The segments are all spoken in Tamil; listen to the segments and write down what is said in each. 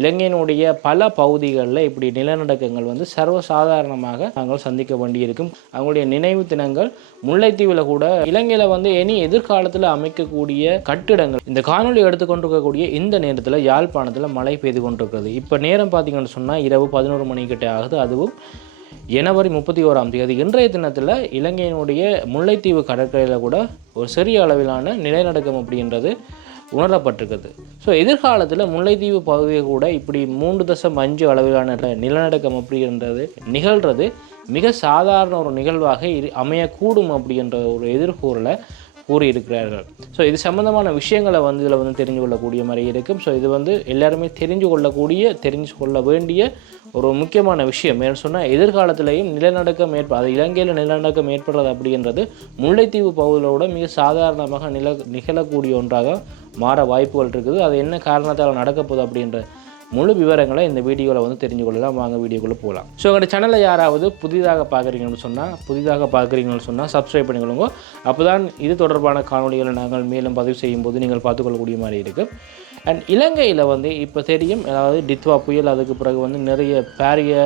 இலங்கையினுடைய பல பகுதிகளில் இப்படி நிலநடுக்கங்கள் வந்து சர்வசாதாரணமாக நாங்கள் சந்திக்க வேண்டியிருக்கும். அவங்களுடைய நினைவு தினங்கள் முல்லைத்தீவில் கூட இலங்கையில் வந்து இனி எதிர்காலத்தில் அமைக்கக்கூடிய கட்டிடங்கள். இந்த காணொளி எடுத்துக்கொண்டிருக்கக்கூடிய இந்த நேரத்தில் யாழ்ப்பாணத்தில் மழை பெய்து கொண்டிருக்கிறது. இப்போ நேரம் பார்த்தீங்கன்னு சொன்னால் இரவு பதினோரு மணிக்கிட்ட ஆகுது. அதுவும் ஜனவரி முப்பத்தி ஓராம் தேதி. இன்றைய தினத்தில் இலங்கையினுடைய முல்லைத்தீவு கடற்கரையில் கூட ஒரு சிறிய அளவிலான நிலநடுக்கம் அப்படின்றது உணரப்பட்டிருக்குது. ஸோ எதிர்காலத்தில் முல்லைத்தீவு பகுதியை கூட இப்படி மூன்று தசம் அஞ்சு அளவிலான நிலநடுக்கம் அப்படின்றது நிகழ்கிறது மிக சாதாரண ஒரு நிகழ்வாக இரு அமையக்கூடும் அப்படின்ற ஒரு எதிர்கூறலை கூறியிருக்கிறார்கள். ஸோ இது சம்மந்தமான விஷயங்களை வந்து இதில் வந்து தெரிஞ்சு கொள்ளக்கூடிய மாதிரி இருக்கும். ஸோ இது வந்து எல்லாருமே தெரிஞ்சு கொள்ளக்கூடிய தெரிஞ்சு கொள்ள வேண்டிய ஒரு முக்கியமான விஷயம். ஏன்னு சொன்னால் எதிர்காலத்திலையும் நிலநடுக்கம் ஏற்ப அது இலங்கையில் நிலநடுக்கம் ஏற்படுறது அப்படின்றது முல்லைத்தீவு பகுதிகளோட மிக சாதாரணமாக நில நிகழக்கூடிய ஒன்றாக மாற வாய்ப்புகள் இருக்குது. அது என்ன காரணத்தால் நடக்க போகுது அப்படின்ற முழு விவரங்களை இந்த வீடியோவில் வந்து தெரிஞ்சு கொள்ளலாம். வாங்க வீடியோக்குள்ளே போகலாம். ஸோ எங்கள் சேனலை யாராவது புதிதாக பார்க்குறீங்கன்னு சொன்னால் புதிதாக பார்க்குறீங்கன்னு சொன்னால் சப்ஸ்கிரைப் பண்ணிக்கொள்ளுங்க. அப்போ தான் இது தொடர்பான காணொலிகளை நாங்கள் மேலும் பதிவு செய்யும் போது நீங்கள் பார்த்துக்கொள்ளக்கூடிய மாதிரி இருக்குது அண்ட் இலங்கையில் வந்து இப்போ தெரியும் அதாவது டித்வா புயல் அதுக்கு பிறகு வந்து நிறைய பாரிய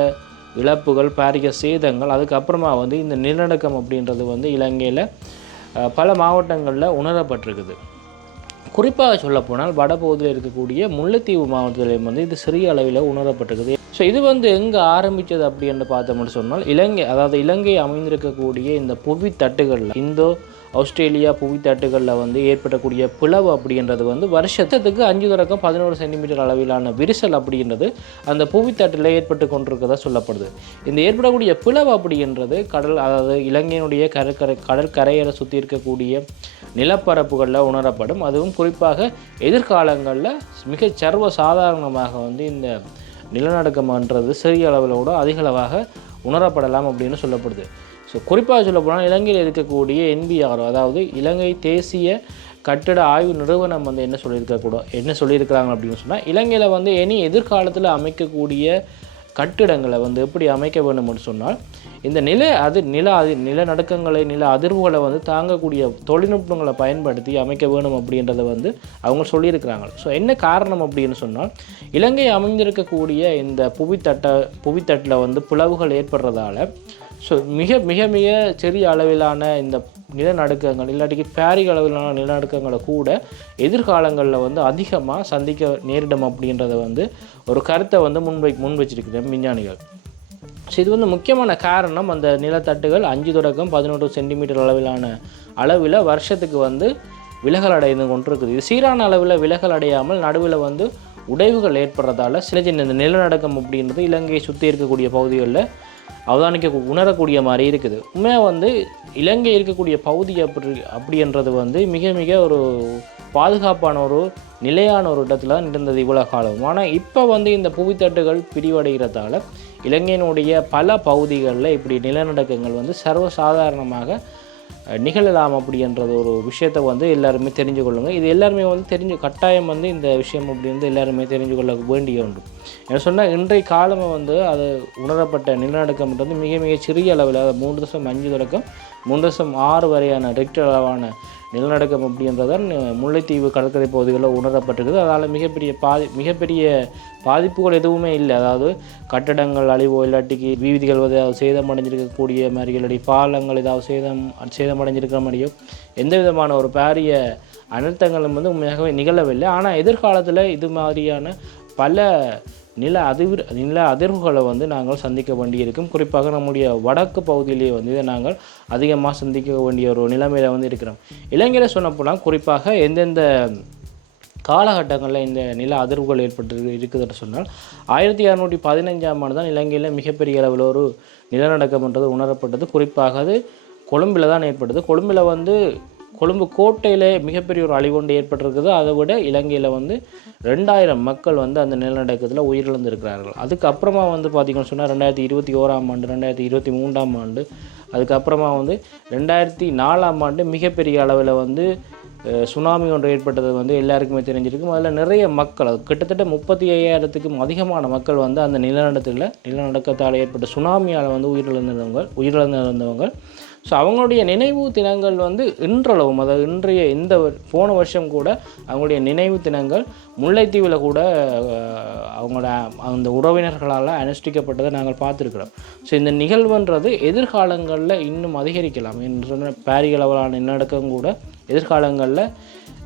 இழப்புகள் பாரிய சேதங்கள் அதுக்கப்புறமா வந்து இந்த நிலநடுக்கம் அப்படின்றது வந்து இலங்கையில் பல மாவட்டங்களில் உணரப்பட்டிருக்குது. குறிப்பாக சொல்லப்போனால் வடபகுதியில் இருக்கக்கூடிய முல்லைத்தீவு மாவட்டத்திலையும் வந்து இது சிறிய அளவில் உணரப்பட்டிருக்குது. ஸோ இது வந்து எங்கே ஆரம்பித்தது அப்படின்னு பார்த்தோம்னு சொன்னால் இலங்கை அதாவது இலங்கை அமைந்திருக்கக்கூடிய இந்த புவி தட்டுகளில் இந்தோ ஆஸ்திரேலியா புவித்தட்டுகளில் வந்து ஏற்படக்கூடிய பிளவு அப்படின்றது வந்து வருஷத்துக்கு அஞ்சு தொடக்கம் பதினோரு சென்டிமீட்டர் அளவிலான விரிசல் அப்படின்றது அந்த புவித்தட்டில் ஏற்பட்டு கொண்டிருக்கிறதா சொல்லப்படுது. இந்த ஏற்படக்கூடிய பிளவு அப்படின்றது கடல் அதாவது இலங்கையினுடைய கடற்கரை கடற்கரையை சுற்றி இருக்கக்கூடிய நிலப்பரப்புகளில் உணரப்படும். அதுவும் குறிப்பாக எதிர்காலங்களில் மிக சர்வ சாதாரணமாக வந்து இந்த நிலநடுக்கம்ன்றது சிறிய அளவில் கூட அதிக அளவாக உணரப்படலாம் அப்படின்னு சொல்லப்படுது. ஸோ குறிப்பாக சொல்ல போனால் இலங்கையில் இருக்கக்கூடிய என்பிஆர் அதாவது இலங்கை தேசிய கட்டிட ஆய்வு நிறுவனம் வந்து என்ன சொல்லியிருக்க கூட என்ன சொல்லியிருக்கிறாங்க அப்படின்னு சொன்னால் இலங்கையில் வந்து இனி எதிர்காலத்தில் அமைக்கக்கூடிய கட்டிடங்களை வந்து எப்படி அமைக்க வேண்டும்னு சொன்னால் இந்த நில அது நில அதி நிலநடுக்கங்களை நில அதிர்வுகளை வந்து தாங்கக்கூடிய தொழில்நுட்பங்களை பயன்படுத்தி அமைக்க வேணும் அப்படின்றத வந்து அவங்க சொல்லியிருக்கிறாங்க. ஸோ என்ன காரணம் அப்படின்னு சொன்னால் இலங்கை அமைந்திருக்கக்கூடிய இந்த புவித்தட்ட புவித்தட்டில் வந்து பிளவுகள் ஏற்படுறதால ஸோ மிக மிக மிக சிறிய அளவிலான இந்த நிலநடுக்கங்கள் இல்லாட்டிக்கு பேரிக அளவிலான நிலநடுக்கங்களை கூட எதிர்காலங்களில் வந்து அதிகமாக சந்திக்க நேரிடும் அப்படின்றத வந்து ஒரு கருத்தை வந்து முன்வை முன் வச்சிருக்கிற விஞ்ஞானிகள். ஸோ இது வந்து முக்கியமான காரணம். அந்த நிலத்தட்டுகள் அஞ்சு தொடக்கம் பதினொன்று சென்டிமீட்டர் அளவிலான அளவில் வருஷத்துக்கு வந்து விலகல் அடைந்து கொண்டிருக்குது. இது சீரான அளவில் விலகல் அடையாமல் நடுவில் வந்து உடைவுகள் ஏற்படுறதால சில சின்ன இந்த நிலநடுக்கம் அப்படின்றது இலங்கையை சுற்றி இருக்கக்கூடிய பகுதிகளில் அவதானிக்க உணரக்கூடிய மாதிரி இருக்குது. உண்மையாக வந்து இலங்கை இருக்கக்கூடிய பகுதி அப்படி அப்படின்றது வந்து மிக மிக ஒரு பாதுகாப்பான ஒரு நிலையான ஒரு இடத்துல தான் இருந்தது இவ்வளோ காலம். ஆனால் இப்போ வந்து இந்த புவித்தட்டுகள் பிரிவடைகிறதால இலங்கையினுடைய பல பகுதிகளில் இப்படி நிலநடுக்கங்கள் வந்து சர்வசாதாரணமாக நிகழலாம் அப்படின்றது ஒரு விஷயத்தை வந்து எல்லாருமே தெரிஞ்சு கொள்ளுங்கள் இது எல்லாருமே வந்து தெரிஞ்சு கட்டாயம் வந்து இந்த விஷயம் அப்படின்றது எல்லாருமே தெரிஞ்சு கொள்ள வேண்டிய உண்டு என்ன சொன்னால் இன்றைய காலம் வந்து அது உணரப்பட்ட நிலநடுக்கம்ன்றது மிக மிக சிறிய அளவில் மூன்று தசம் அஞ்சு தொடக்கம் மூன்று ஆறு வரையான ரெக்டர் அளவான நிலநடுக்கம் அப்படின்றதான் முல்லைத்தீவு கடற்கரை பகுதிகளில் உணரப்பட்டிருக்குது. அதனால் மிகப்பெரிய பாதி மிகப்பெரிய பாதிப்புகள் எதுவுமே இல்லை. அதாவது கட்டடங்கள் அழிவோ இல்லாட்டிக்கு வீதிகள் ஏதாவது சேதமடைஞ்சிருக்கக்கூடிய மாதிரி இல்லாட்டி பாலங்கள் ஏதாவது சேதம் சேதமடைஞ்சிருக்கிற மாதிரியோ எந்த விதமான ஒரு பாரிய அனர்த்தங்களும் வந்து உண்மையாகவே நிகழவில்லை. ஆனால் எதிர்காலத்தில் இது மாதிரியான பல நில அதிர் நில அதிர்வுகளை வந்து நாங்கள் சந்திக்க வேண்டியிருக்கும். குறிப்பாக நம்முடைய வடக்கு பகுதியிலேயே வந்து இதை நாங்கள் அதிகமாக சந்திக்க வேண்டிய ஒரு நிலைமையில் வந்து இருக்கிறோம். இலங்கையில் சொன்னப்போனால் குறிப்பாக எந்தெந்த காலகட்டங்களில் இந்த நில அதிர்வுகள் ஏற்பட்டு இருக்குதுன்னு சொன்னால் ஆயிரத்தி இரநூற்றி பதினஞ்சாம் ஆண்டு தான் இலங்கையில் மிகப்பெரிய அளவில் ஒரு நிலநடுக்கம்ன்றது உணரப்பட்டது. குறிப்பாக அது கொழும்பில் தான் ஏற்பட்டது. கொழும்பில் வந்து கொழும்பு கோட்டையில் மிகப்பெரிய ஒரு அழிவொன்று ஏற்பட்டிருக்குது. அதை விட இலங்கையில் வந்து ரெண்டாயிரம் மக்கள் வந்து அந்த நிலநடுக்கத்தில் உயிரிழந்திருக்கிறார்கள். அதுக்கப்புறமா வந்து பார்த்திங்கன்னு சொன்னால் ரெண்டாயிரத்தி இருபத்தி ஓராம் ஆண்டு ரெண்டாயிரத்தி இருபத்தி மூன்றாம் ஆண்டு அதுக்கப்புறமா வந்து ரெண்டாயிரத்தி நாலாம் ஆண்டு மிகப்பெரிய அளவில் வந்து சுனாமி ஒன்று ஏற்பட்டது வந்து எல்லாருக்குமே தெரிஞ்சிருக்கும். அதில் நிறைய மக்கள் அது கிட்டத்தட்ட முப்பத்தி ஐயாயிரத்துக்கும் அதிகமான மக்கள் வந்து அந்த நிலநடுக்கத்தில் நிலநடுக்கத்தால் ஏற்பட்ட சுனாமியால் வந்து உயிரிழந்திருந்தவங்க உயிரிழந்திருந்தவங்க. ஸோ அவங்களுடைய நினைவு தினங்கள் வந்து இன்றளவும் அதாவது இன்றைய இந்த போன வருஷம் கூட அவங்களுடைய நினைவு தினங்கள் முல்லைத்தீவில் கூட அவங்களோட அந்த உறவினர்களால் அனுஷ்டிக்கப்பட்டதை நாங்கள் பார்த்துருக்குறோம். ஸோ இந்த நிகழ்வுன்றது எதிர்காலங்களில் இன்னும் அதிகரிக்கலாம். என்று சொன்ன பாரிகள் அளவிலான நிலநடுக்கம் கூட எதிர்காலங்களில்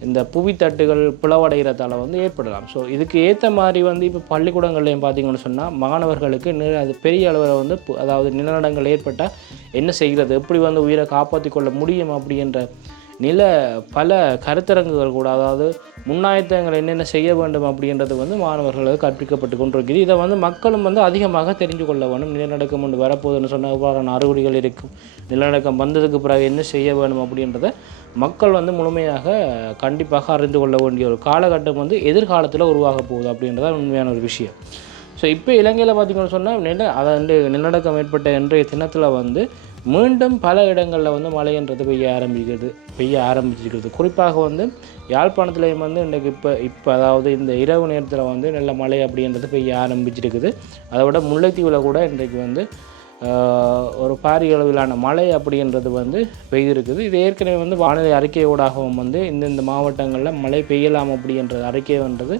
இந்த புவித்தட்டுகள் பிளவடைகிறதால வந்து ஏற்படலாம். ஸோ இதுக்கு ஏற்ற மாதிரி வந்து இப்போ பள்ளிக்கூடங்கள்லையும் பார்த்தீங்கன்னு சொன்னால் மாணவர்களுக்கு நி- அது பெரிய அளவில் வந்து அதாவது நிலநடங்கள் ஏற்பட்டால் என்ன செய்கிறது? எப்படி வந்து உயிரை காப்பாற்றிக்கொள்ள முடியும் அப்படின்ற நில பல கருத்தரங்குகள் கூட அதாவது முன்னாயத்தங்கள் என்னென்ன செய்ய வேண்டும் அப்படின்றது வந்து மாணவர்களுக்கு கற்பிக்கப்பட்டு கொண்டிருக்குது. இதை வந்து மக்களும் வந்து அதிகமாக தெரிஞ்சு கொள்ள வேண்டும். நிலநடுக்கம் ஒன்று வரப்போகுதுன்னு சொன்ன எவ்வாறான அறிகுறிகள் இருக்கும். நிலநடுக்கம் வந்ததுக்கு பிறகு என்ன செய்ய வேண்டும் அப்படின்றத மக்கள் வந்து முழுமையாக கண்டிப்பாக அறிந்து கொள்ள வேண்டிய ஒரு காலகட்டம் வந்து எதிர்காலத்தில் உருவாக போகுது அப்படின்றத உண்மையான ஒரு விஷயம். ஸோ இப்போ இலங்கையில் பார்த்திங்கன்னு சொன்னால் நில அதாவது நிலநடுக்கம் ஏற்பட்ட இன்றைய தினத்தில் வந்து மீண்டும் பல இடங்களில் வந்து மழைன்றது பெய்ய ஆரம்பிக்கிறது பெய்ய ஆரம்பிச்சிருக்கிறது. குறிப்பாக வந்து யாழ்ப்பாணத்துலேயும் வந்து இன்றைக்கு இப்போ இப்போ அதாவது இந்த இரவு நேரத்தில் வந்து நல்ல மழை அப்படின்றது பெய்ய ஆரம்பிச்சிருக்குது. அதை விட முல்லைத்தீவில் கூட இன்றைக்கு வந்து ஒரு பாரிய அளவிலான மழை அப்படின்றது வந்து பெய்திருக்குது. இது ஏற்கனவே வந்து வானிலை அறிக்கையோடாகவும் வந்து இந்தந்த மாவட்டங்களில் மழை பெய்யலாம் அப்படின்ற அறிக்கைன்றது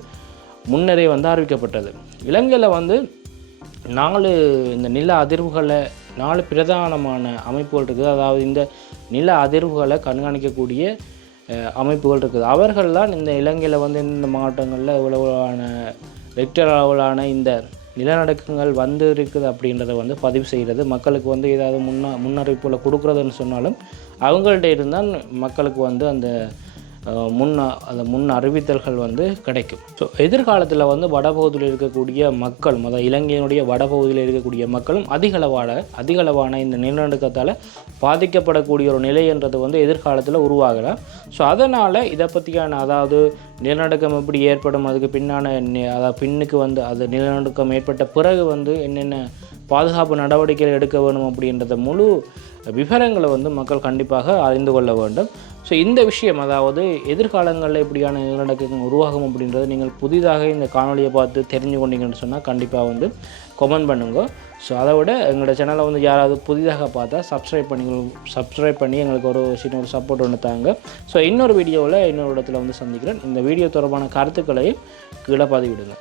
முன்னரே வந்து அறிவிக்கப்பட்டது. இலங்கையில் வந்து நாலு இந்த நில அதிர்வுகளை நாலு பிரதானமான அமைப்புகள் இருக்குது. அதாவது இந்த நில அதிர்வுகளை கண்காணிக்கக்கூடிய அமைப்புகள் இருக்குது. அவர்கள் தான் இந்த இலங்கையில் வந்து இந்த மாவட்டங்களில் இவ்வளவான ரெக்டர் அளவிலான இந்த நிலநடுக்கங்கள் வந்து இருக்குது அப்படின்றத வந்து பதிவு செய்கிறது. மக்களுக்கு வந்து ஏதாவது முன்ன முன்னறிவிப்பில் கொடுக்குறதுன்னு சொன்னாலும் அவங்கள்ட்ட இருந்தால் மக்களுக்கு வந்து அந்த முன் அந்த முன் அறிவித்தல்கள் வந்து கிடைக்கும். ஸோ எதிர்காலத்தில் வந்து வடபகுதியில் இருக்கக்கூடிய மக்கள் அதாவது இலங்கையினுடைய வடபகுதியில் இருக்கக்கூடிய மக்களும் அதிகளவான அதிகளவான இந்த நிலநடுக்கத்தால் பாதிக்கப்படக்கூடிய ஒரு நிலைன்றது வந்து எதிர்காலத்தில் உருவாகலாம். ஸோ அதனால் இதை பற்றியான அதாவது நிலநடுக்கம் எப்படி ஏற்படும் அதுக்கு பின்னான அதாவது பின்னுக்கு வந்து அது நிலநடுக்கம் ஏற்பட்ட பிறகு வந்து என்னென்ன பாதுகாப்பு நடவடிக்கைகள் எடுக்க வேணும் அப்படின்றத முழு விவரங்களை வந்து மக்கள் கண்டிப்பாக அறிந்து கொள்ள வேண்டும். ஸோ இந்த விஷயம் அதாவது எதிர்காலங்களில் இப்படியான நிலநடுக்கங்கள் உருவாகும் அப்படின்றத நீங்கள் புதிதாக இந்த காணொலியை பார்த்து தெரிஞ்சு கொண்டீங்கன்னு சொன்னால் கண்டிப்பாக வந்து கமெண்ட் பண்ணுங்க. ஸோ அதை விட எங்களோட சேனலை வந்து யாராவது புதிதாக பார்த்தா சப்ஸ்கிரைப் பண்ணி சப்ஸ்கிரைப் பண்ணி எங்களுக்கு ஒரு சின்ன ஒரு சப்போர்ட் ஒன்று தாங்க. ஸோ இன்னொரு வீடியோவில் இன்னொரு இடத்துல வந்து சந்திக்கிறேன். இந்த வீடியோ தொடர்பான கருத்துக்களையும் கீழே பதிவிடுங்க.